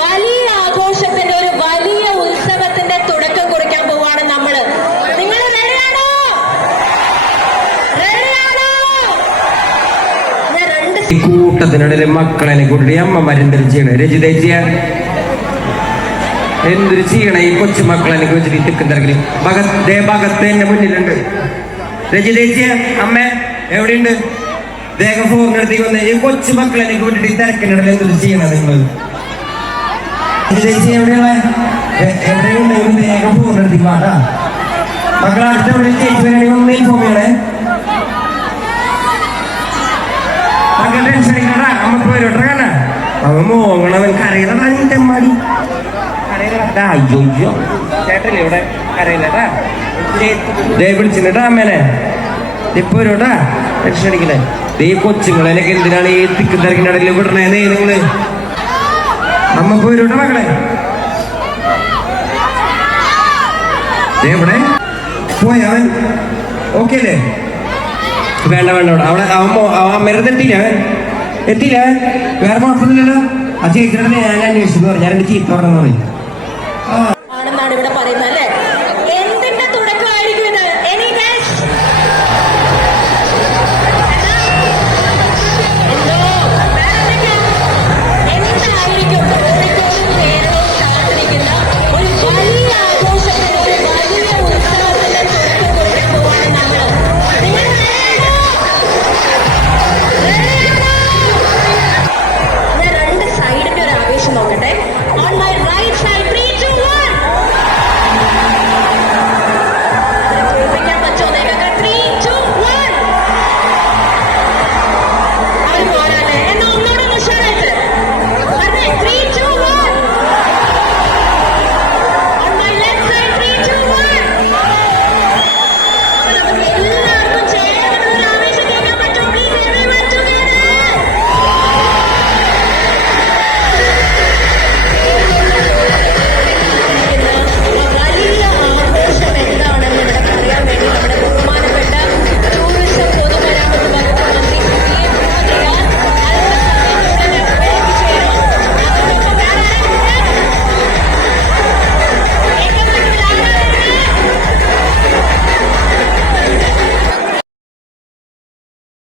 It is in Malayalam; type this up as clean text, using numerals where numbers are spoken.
വലിയ ആഘോഷത്തിന്റെ ഒരു വലിയ ഉത്സവത്തിന്റെ തുടക്കം കുറിക്കാൻ പോവാണ് നമ്മള്. നിങ്ങൾ റെഡിയാണോ? കൂട്ടത്തിനിടയിൽ മക്കളെ കൂട്ടി അമ്മമാരെന്തൊരു ചെയ്യണേ? രജിതേച്ചിയ എന്തൊരു ചെയ്യണേ? ഈ കൊച്ചു മക്കളെ വെച്ചിട്ട് തിക്കും തിരക്കില് ഭഗത്ത് എന്റെ മുന്നിലുണ്ട്. രജിതേച്ചിയ അമ്മ എവിടെയുണ്ട്? വേഗം ഫോണിനടുത്തേക്ക് വന്നേ. ഈ കൊച്ചു മക്കളെ കൂട്ടിട്ട് ഈ തിരക്കിനിടയിൽ എന്തൊരു ചെയ്യണത് നിങ്ങൾ? രജിതേച്ചി എവിടെയുള്ള എവിടെയുണ്ട്? വേഗം ഫോണിനടുത്തേക്ക് വാടാ. മക്കളെ അടുത്ത എവിടെ ചേച്ചി വരികയാണെങ്കിൽ ഒന്ന് ഇൻഫോം ചെയ്യണേ. ടെൻഷൻ അടിക്കടാ, അമ്മക്ക് വരോട്ടെ. കാരണം അവൻ മോങ്ങണവൻ കരയിലടാ. നിന്റെ അമ്മാടി കരയിലടാ. അയ്യോ ചേട്ടല്ലേ ഇവിടെ കരയിലടാ. വിളിച്ചിട്ടാ അമ്മേനെ ഇപ്പൊ വരോട്ടാ. ടെൻഷൻ അടിക്കണേ. ഈ കൊച്ചുങ്ങളെനൊക്കെ എന്തിനാണ് ഈ തിക്ക് തിരക്കിനിടയിൽ വിടണേ നിങ്ങള്? അമ്മക്ക് വരോട്ടെ മക്കളെ. എവിടെ പോയി അവൻ? ഓക്കെ അല്ലേ? വേണ്ട വേണ്ട അവിടെ അമ്മേരെ എത്തിയില്ല. അവൻ എത്തിയില്ല. വേറെ കുഴപ്പമൊന്നുമില്ലല്ലോ. ആ ചേച്ചിയുടെ ഞാൻ അന്വേഷിച്ചു പറഞ്ഞു. ഞാൻ രണ്ട് ചീത്ത പറഞ്ഞെന്ന് പറയും.